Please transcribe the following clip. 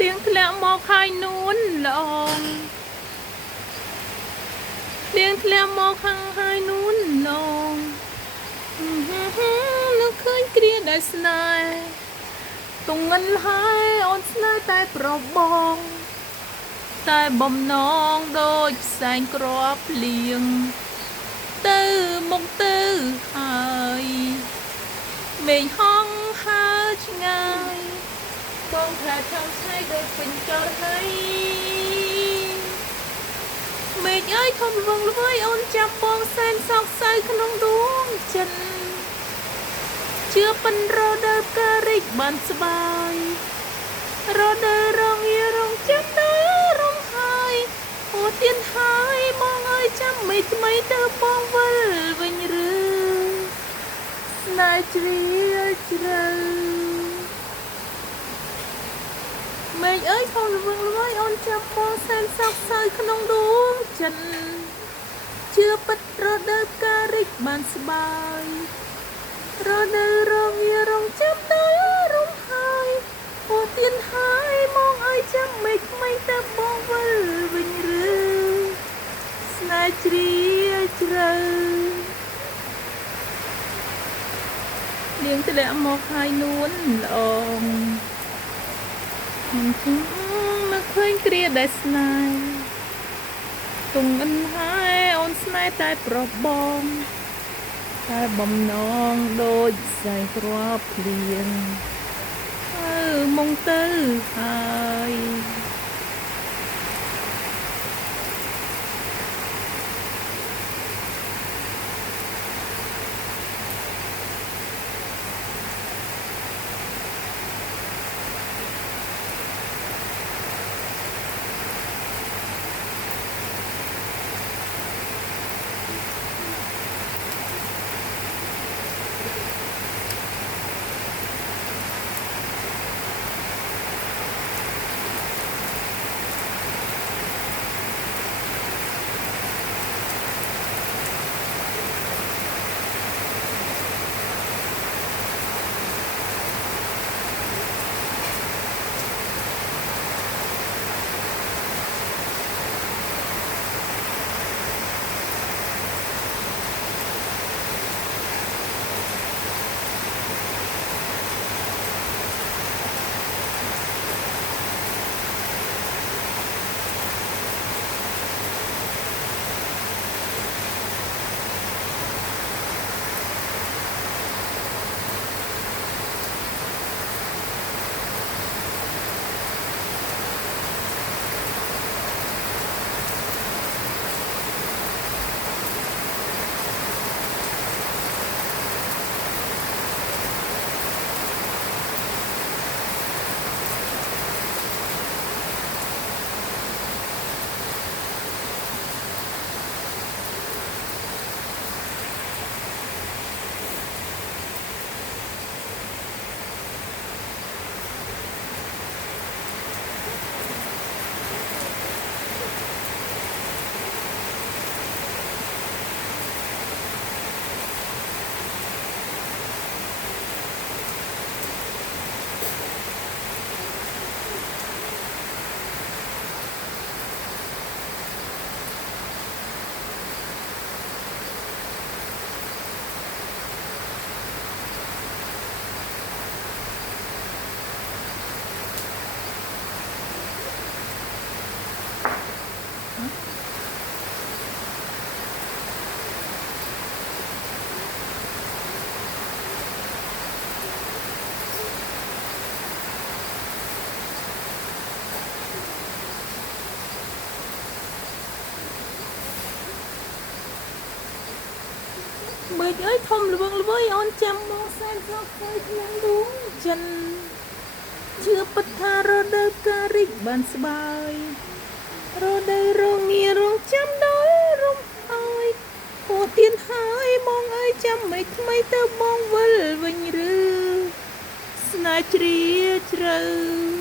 លៀងធ្លាក់មកហើយនួនល្អងលៀងធ្លាក់មកខាងហើយនួនល្អងនឹកឃើញគ្រាដែលស្នេហ៍ទងិនហើយអូនស្នេហ៍តែប្របងតែបំណងដូចផ្សែងគ្រាប់លៀងទៅមុខទៅហើយមេឃហងហើរឆ្ងាយបងថាថំឆៃដូចពេញចរហើយមេឃអើយធំល្វឹងល្វើយអូនចាប់បងសែនសោកសៅក្នុងដួងចិត្តជឿប៉ិនរដូវផ្ការីកបានស្បាយរដូវរងារងចាំដល់រំហើយអូទៀនហើយបងអើយចាំមេឃថ្មីទៅបងវិលវិញឬស្នេហ៍ជ្រាលជ្រៅមេឃអើយធំល្វឹងល្វើយអូនចាប់បងសែនសោកសៅក្នុងដួងចិត្តជឿពិតរដូវផ្ការីកបានស្បាយរដូវរងារងចាំដល់រំហើយអូទៀនហើយមកអើយចាំមេឃថ្មីទៅបងវិលវិញឬស្នេហ៍ជ្រាលជ្រៅលៀងធ្លាក់មកហើយនួនល្អងមិនឃើញគ្រាដែលស្នេហ៍ទងិនហើយអូនស្នេហ៍តែប្របងតែបំណងដូចផ្សែងគ្រាប់ភ្លៀងមុងទៅហើយ Mấy ơi thông lương với on chăm mong sen cho phơi nắng đúng chân chưa bắt tha rồi đôi cà rích bàn sbai rồi đây rồi nghe rồi chăm đói rồi ơi ô tiên hai mong ơi chăm mấy tơ mong vơi vinh rư snai tri trừ